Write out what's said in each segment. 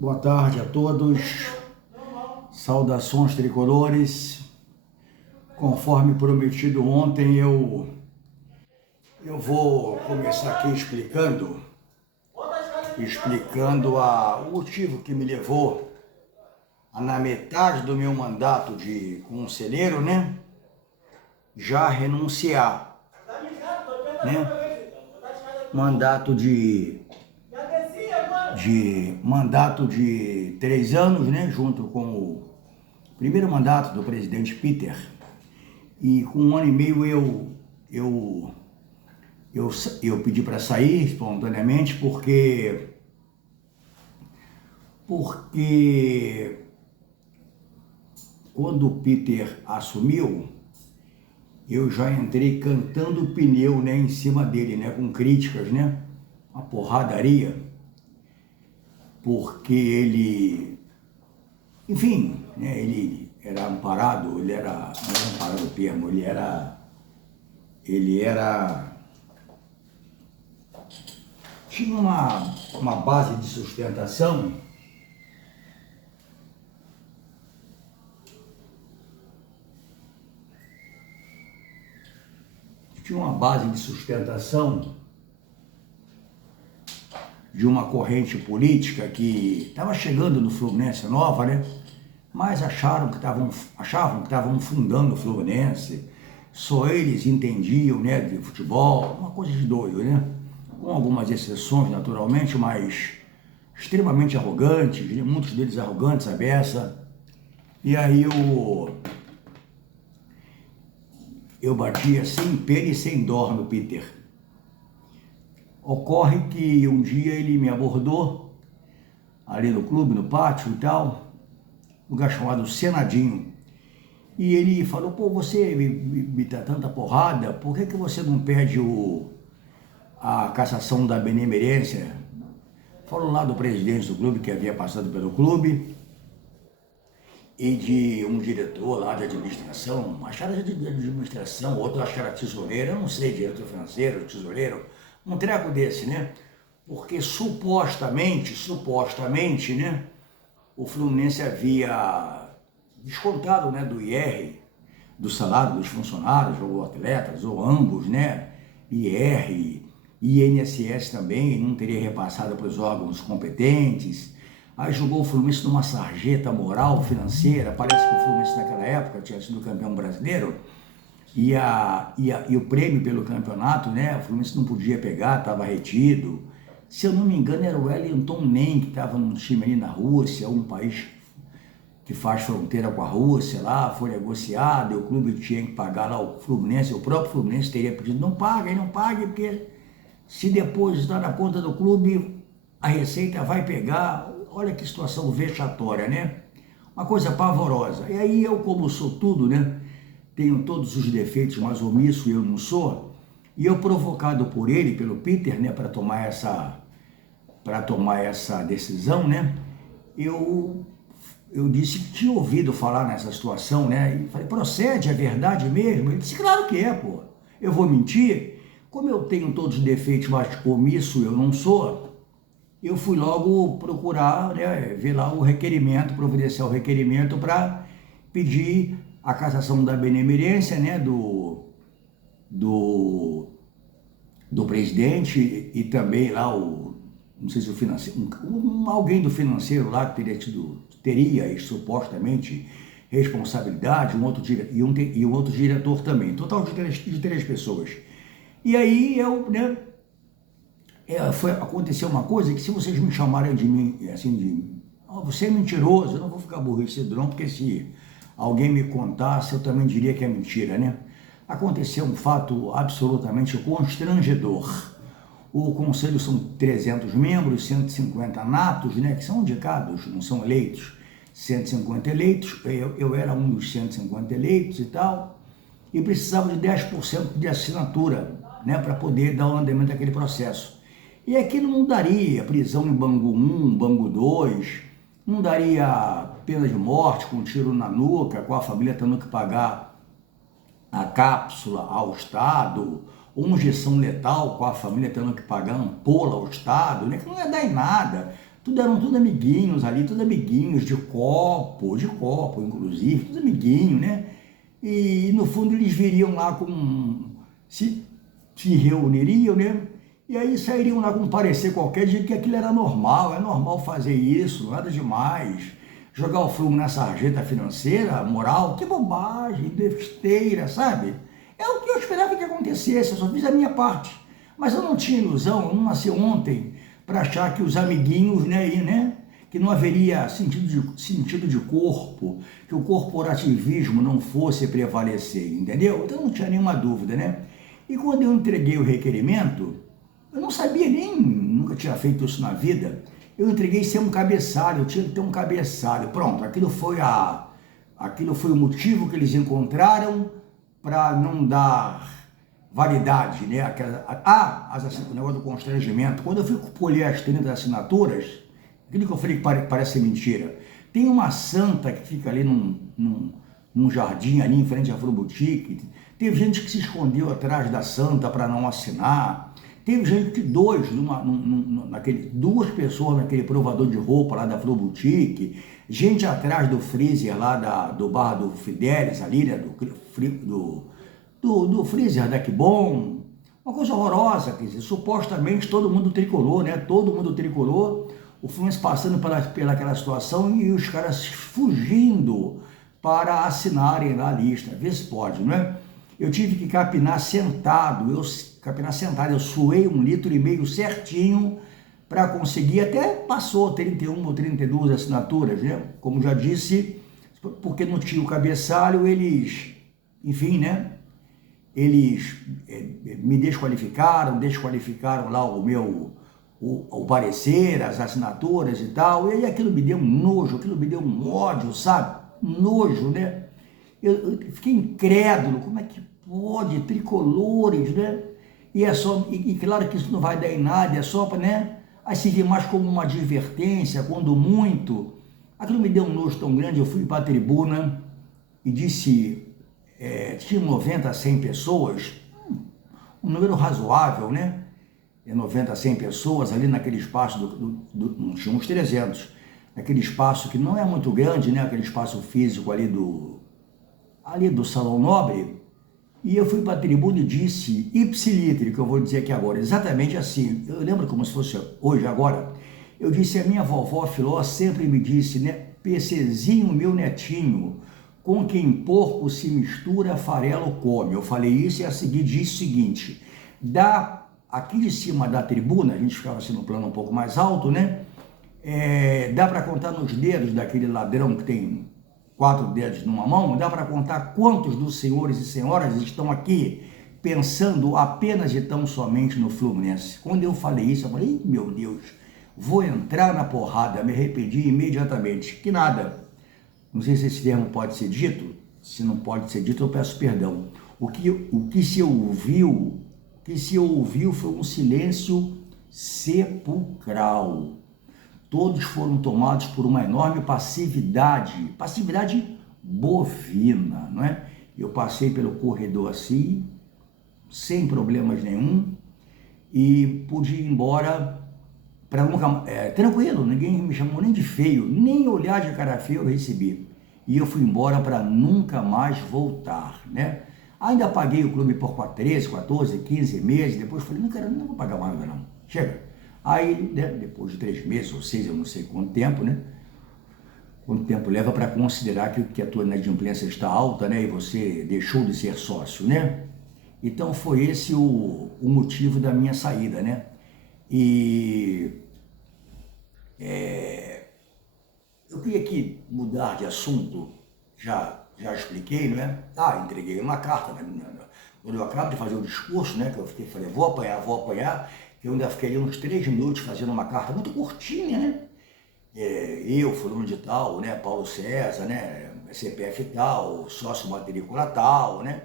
Boa tarde a todos, saudações tricolores. Conforme prometido ontem, eu vou começar aqui explicando o motivo que me levou a, na metade do meu mandato de conselheiro, já renunciar, mandato de 3 anos, junto com o primeiro mandato do presidente Peter. E com 1 ano e meio eu pedi para sair espontaneamente porque quando o Peter assumiu, eu já entrei cantando pneu, em cima dele, com críticas, uma porradaria, porque ele, enfim, ele era amparado, não era amparado o termo, ele tinha uma base de sustentação de uma corrente política que estava chegando no Fluminense nova, mas achavam que estavam fundando o Fluminense, só eles entendiam, de futebol, uma coisa de doido, com algumas exceções naturalmente, mas extremamente arrogantes, muitos deles arrogantes à beça. E aí eu batia sem pena e sem dó no Peter. Ocorre que um dia ele me abordou ali no clube, no pátio e tal, lugar chamado Senadinho. E ele falou: pô, você me dá tanta porrada, por que você não pede a cassação da benemerência? Falou lá do presidente do clube, que havia passado pelo clube, e de um diretor lá de administração, acharam de administração, outro acharam tesoureiro, eu não sei, diretor financeiro, tesoureiro, um treco desse, porque supostamente, o Fluminense havia descontado, do IR, do salário dos funcionários, ou atletas, ou ambos, IR, INSS também, não teria repassado para os órgãos competentes. Aí jogou o Fluminense numa sarjeta moral, financeira. Parece que o Fluminense naquela época tinha sido campeão brasileiro e o prêmio pelo campeonato, o Fluminense não podia pegar, estava retido. Se eu não me engano, era o Wellington Nem, que estava num time ali na Rússia, um país que faz fronteira com a Rússia lá, foi negociado, e o clube tinha que pagar lá o Fluminense, o próprio Fluminense teria pedido: não pague, porque se depositar na conta do clube, a Receita vai pegar. Olha que situação vexatória, uma coisa pavorosa. E aí eu, como sou tudo, tenho todos os defeitos, mas omisso eu não sou, e eu, provocado por ele, pelo Peter, para tomar essa decisão, eu disse que tinha ouvido falar nessa situação, e falei: procede, é verdade mesmo? Ele disse: claro que é, pô, eu vou mentir? Como eu tenho todos os defeitos, mas omisso eu não sou, eu fui logo procurar, ver lá o requerimento, providenciar o requerimento para pedir a cassação da benemerência, do presidente, e também lá não sei se o financeiro, alguém do financeiro lá que teria supostamente responsabilidade, um outro diretor também, total de 3 pessoas. E aí aconteceu uma coisa que, se vocês me chamarem de mim, você é mentiroso, eu não vou ficar aborrecido não, porque se alguém me contasse, eu também diria que é mentira, Aconteceu um fato absolutamente constrangedor. O conselho são 300 membros, 150 natos, que são indicados, não são eleitos, 150 eleitos, eu era um dos 150 eleitos e tal, e precisava de 10% de assinatura, para poder dar o andamento daquele processo. E aquilo não daria prisão em Bangu 1, Bangu 2, não daria pena de morte com um tiro na nuca, com a família tendo que pagar a cápsula ao Estado, ou uma injeção letal com a família tendo que pagar ampola ao Estado, que não ia dar em nada. eram tudo amiguinhos ali, tudo amiguinhos de copo, inclusive, tudo amiguinho, né? E no fundo eles viriam lá se reuniriam, né? E aí sairiam lá com um parecer qualquer, dizendo que aquilo era normal, é normal fazer isso, nada demais. Jogar o Fluminense na sarjeta financeira, moral, que bobagem, besteira, sabe? É o que eu esperava que acontecesse, eu só fiz a minha parte. Mas eu não tinha ilusão, eu não nasci ontem para achar que os amiguinhos, né, que não haveria sentido de corpo, que o corporativismo não fosse prevalecer, entendeu? Então não tinha nenhuma dúvida, né? E quando eu entreguei o requerimento, eu não sabia nunca tinha feito isso na vida, eu entreguei sem um cabeçalho, eu tinha que ter um cabeçalho. Pronto, aquilo foi o motivo que eles encontraram para não dar validade, né? O negócio do constrangimento. Quando eu fui colher as 30 assinaturas, aquilo que eu falei que parece mentira, tem uma santa que fica ali num jardim ali em frente à Flor Boutique. Teve gente que se escondeu atrás da santa para não assinar. Teve gente que duas pessoas naquele provador de roupa lá da Flor Boutique, gente atrás do freezer lá do bar do Fidelis ali, né? Do freezer da Kibon, uma coisa horrorosa, quer dizer, supostamente todo mundo tricolor, né? Todo mundo tricolor, o Fluminense passando pelaquela situação e os caras fugindo para assinarem lá a lista. Vê se pode, não é? Eu tive que capinar sentado, eu suei 1,5 litros certinho para conseguir, até passou 31 ou 32 assinaturas, né? Como já disse, porque não tinha o cabeçalho, enfim, né? Eles me desqualificaram lá o parecer, as assinaturas e tal, e aí aquilo me deu um nojo, aquilo me deu um ódio, sabe? Nojo, né? Eu fiquei incrédulo, como é que pode, tricolores, né? E claro que isso não vai dar em nada, é só para, né? Aí servir mais como uma advertência, quando muito. Aquilo me deu um nojo tão grande, eu fui para a tribuna e disse, tinha 90 a 100 pessoas, um número razoável, né? 90 a 100 pessoas ali naquele espaço não tinha uns 300, naquele espaço que não é muito grande, né? Aquele espaço físico ali do Salão Nobre, e eu fui para a tribuna e disse, ipsiliter, que eu vou dizer aqui agora, exatamente assim, eu lembro como se fosse hoje, agora, eu disse, a minha vovó Filó sempre me disse, né, PCzinho, meu netinho, com quem porco se mistura, farelo come. Eu falei isso e a seguir disse o seguinte, aqui de cima da tribuna, a gente ficava assim no plano um pouco mais alto, né, dá para contar nos dedos daquele ladrão que tem 4 dedos numa mão, dá para contar quantos dos senhores e senhoras estão aqui pensando apenas e tão somente no Fluminense. Quando eu falei isso, eu falei, meu Deus, vou entrar na porrada, me arrependi imediatamente. Que nada, não sei se esse termo pode ser dito, se não pode ser dito, eu peço perdão. O que se ouviu foi um silêncio sepulcral. Todos foram tomados por uma enorme passividade bovina, não é? Eu passei pelo corredor assim, sem problemas nenhum, e pude ir embora para nunca, tranquilo, ninguém me chamou nem de feio, nem olhar de cara feio eu recebi. E eu fui embora para nunca mais voltar, né? Ainda paguei o clube por 13, 14, 15 meses, depois falei, não vou pagar mais não, chega. Aí, né, depois de 3 meses ou 6, eu não sei quanto tempo, né? Quanto tempo leva para considerar que a tua inadimplência está alta, né? E você deixou de ser sócio, né? Então foi esse o motivo da minha saída, né? E eu queria aqui mudar de assunto, já expliquei, não é? Entreguei uma carta, né? Quando eu acabo de fazer o discurso, né? Que eu falei, vou apanhar. Eu ainda fiquei uns 3 minutos fazendo uma carta muito curtinha, né? Eu, fulano de tal, né? Paulo César, né? CPF tal, sócio matrícula tal, né?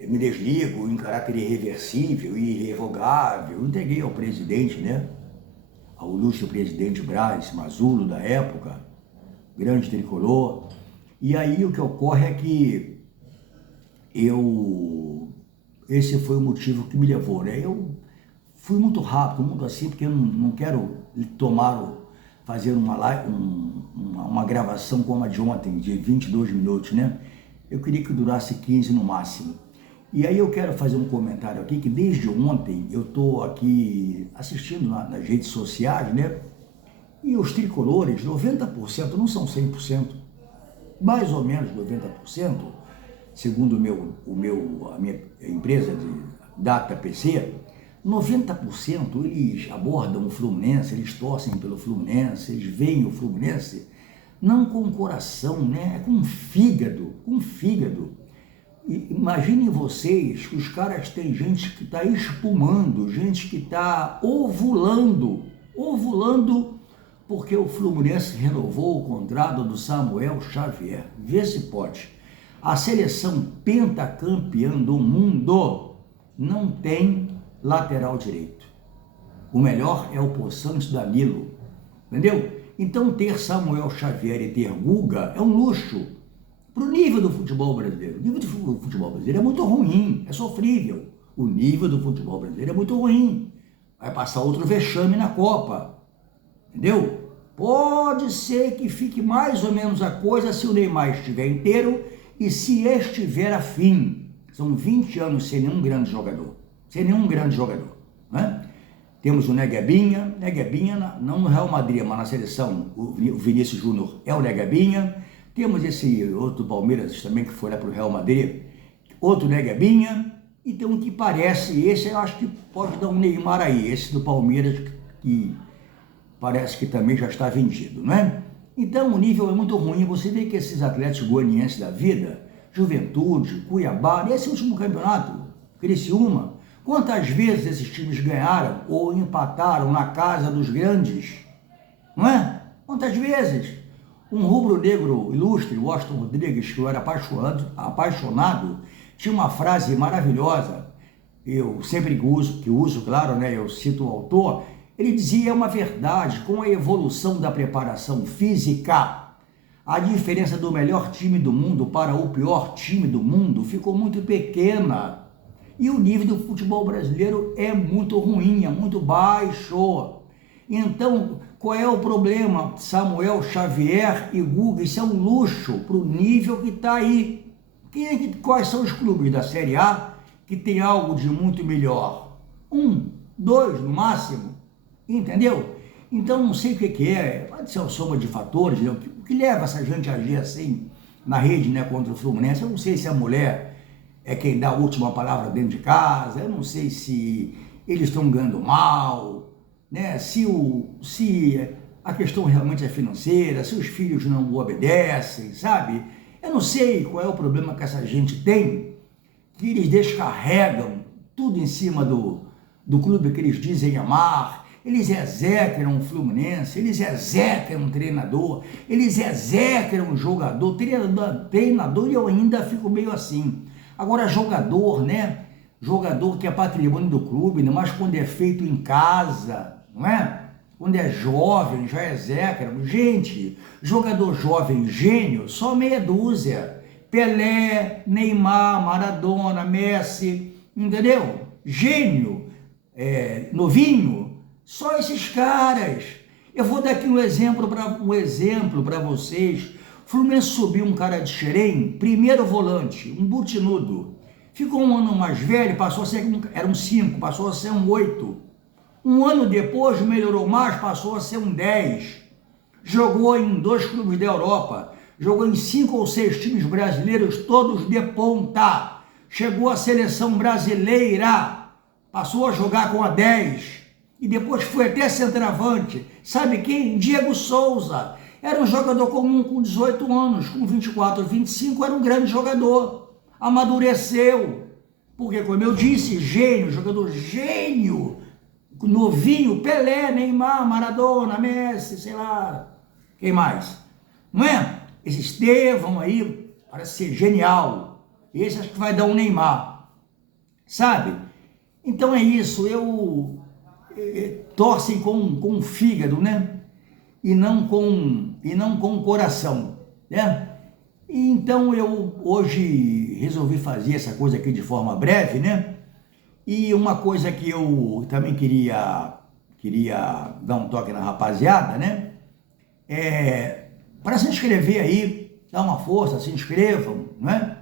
Me desligo em caráter irreversível e irrevogável. Entreguei ao presidente, né? Ao ilustre presidente Braz Mazulo da época, grande tricolor. E aí o que ocorre é que esse foi o motivo que me levou, né? Eu fui muito rápido, muito assim, porque eu não quero fazer uma gravação como a de ontem, de 22 minutos, né? Eu queria que durasse 15 no máximo. E aí eu quero fazer um comentário aqui, que desde ontem eu estou aqui assistindo nas redes sociais, né? E os tricolores, 90%, não são 100%, mais ou menos 90%, segundo a minha empresa de Data PC, 90% eles abordam o Fluminense, eles torcem pelo Fluminense, eles veem o Fluminense, não com o coração, né? É com o fígado, com o fígado. Imaginem vocês que os caras têm gente que está espumando, gente que está ovulando, porque o Fluminense renovou o contrato do Samuel Xavier. Vê se pode. A seleção pentacampeã do mundo não tem lateral direito. O melhor é o Poçante Danilo, entendeu? Então ter Samuel Xavier e ter Guga é um luxo para o nível do futebol brasileiro. O nível do futebol brasileiro é muito ruim, é sofrível. O nível do futebol brasileiro é muito ruim. Vai passar outro vexame na Copa, entendeu? Pode ser que fique mais ou menos a coisa se o Neymar estiver inteiro e se estiver afim. São 20 anos sem nenhum grande jogador. Né? Temos o Neguebinha, não no Real Madrid, mas na seleção, o Vinícius Júnior é o Neguebinha. Temos esse outro Palmeiras também que foi lá para o Real Madrid, outro Neguebinha. E tem um que parece, esse eu acho que pode dar um Neymar aí, esse do Palmeiras que parece que também já está vendido, não é? Então o nível é muito ruim. Você vê que esses atletas goianienses da vida, Juventude, Cuiabá, nesse último campeonato, Criciúma, quantas vezes esses times ganharam ou empataram na casa dos grandes? Não é? Quantas vezes? Um rubro-negro ilustre, Washington Rodrigues, que eu era apaixonado, tinha uma frase maravilhosa, eu sempre uso, claro, né? Eu cito o autor, ele dizia: é uma verdade, com a evolução da preparação física, a diferença do melhor time do mundo para o pior time do mundo ficou muito pequena. E o nível do futebol brasileiro é muito ruim, é muito baixo. Então, qual é o problema? Samuel Xavier e Guga, isso é um luxo para o nível que está aí. Quais são os clubes da Série A que tem algo de muito melhor? 1, 2 no máximo, entendeu? Então, não sei o que é, pode ser uma soma de fatores, né? O que leva essa gente a agir assim na rede, né, contra o Fluminense. Eu não sei se a mulher é quem dá a última palavra dentro de casa, eu não sei se eles estão ganhando mal, né? Se a questão realmente é financeira, se os filhos não obedecem, sabe? Eu não sei qual é o problema que essa gente tem, que eles descarregam tudo em cima do clube que eles dizem amar. Eles execram o Fluminense, eles execram o treinador, eles execram o jogador, treinador, e eu ainda fico meio assim. Agora, jogador, né? Jogador que é patrimônio do clube, né? Mas quando é feito em casa, não é? Quando é jovem, já execram. Gente, jogador jovem, gênio, só meia dúzia. Pelé, Neymar, Maradona, Messi, entendeu? Gênio, novinho, só esses caras. Eu vou dar aqui um exemplo para vocês. Fluminense subiu um cara de Xerém, primeiro volante, um butinudo. Ficou um ano mais velho, passou a ser era um 5, passou a ser um 8. Um ano depois melhorou mais, passou a ser um 10. Jogou em 2 clubes da Europa, jogou em 5 ou 6 times brasileiros, todos de ponta. Chegou à seleção brasileira, passou a jogar com a 10. E depois foi até centroavante. Sabe quem? Diego Souza. Era um jogador comum com 18 anos, com 24, 25, era um grande jogador. Amadureceu. Porque, como eu disse, gênio, jogador gênio, novinho, Pelé, Neymar, Maradona, Messi, sei lá, quem mais? Não é? Esse Estevão aí parece ser genial. Esse acho que vai dar um Neymar, sabe? Então é isso, torcem com o fígado, né? E não com o coração, né? Então eu hoje resolvi fazer essa coisa aqui de forma breve, né? E uma coisa que eu também queria dar um toque na rapaziada, né? Para se inscrever aí, dá uma força, se inscrevam, né?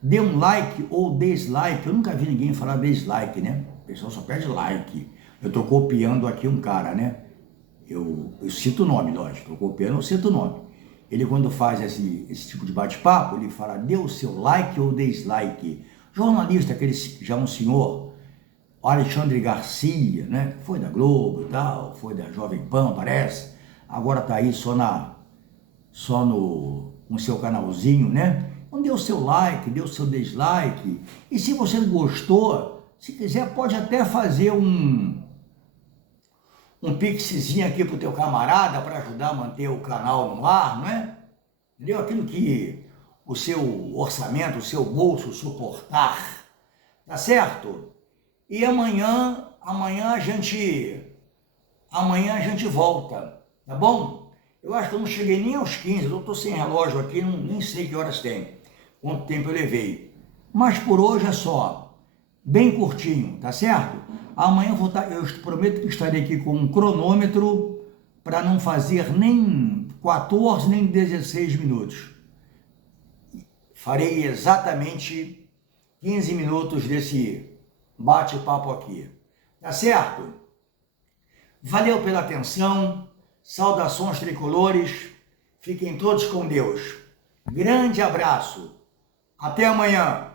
Dê um like ou dislike. Eu nunca vi ninguém falar dislike, né? O pessoal só pede like. Eu tô copiando aqui um cara, né? Eu cito o nome, lógico. Tô copiando, eu cito o nome. Ele, quando faz esse tipo de bate-papo, ele fala, dê o seu like ou dislike. Jornalista, aquele já um senhor, Alexandre Garcia, né? Foi da Globo e tal, foi da Jovem Pan, parece. Agora tá aí só no seu canalzinho, né? Então dê o seu like, dê o seu dislike. E se você gostou, se quiser, pode até fazer um pixzinho aqui pro teu camarada para ajudar a manter o canal no ar, não é? Entendeu? Aquilo que o seu orçamento, o seu bolso suportar. Tá certo? E amanhã a gente volta, tá bom? Eu acho que eu não cheguei nem aos 15, eu tô sem relógio aqui, nem sei que horas tem, quanto tempo eu levei. Mas por hoje é só, bem curtinho, tá certo? Amanhã eu prometo que estarei aqui com um cronômetro para não fazer nem 14 nem 16 minutos. Farei exatamente 15 minutos desse bate-papo aqui. Tá certo? Valeu pela atenção, saudações tricolores, fiquem todos com Deus. Grande abraço, até amanhã.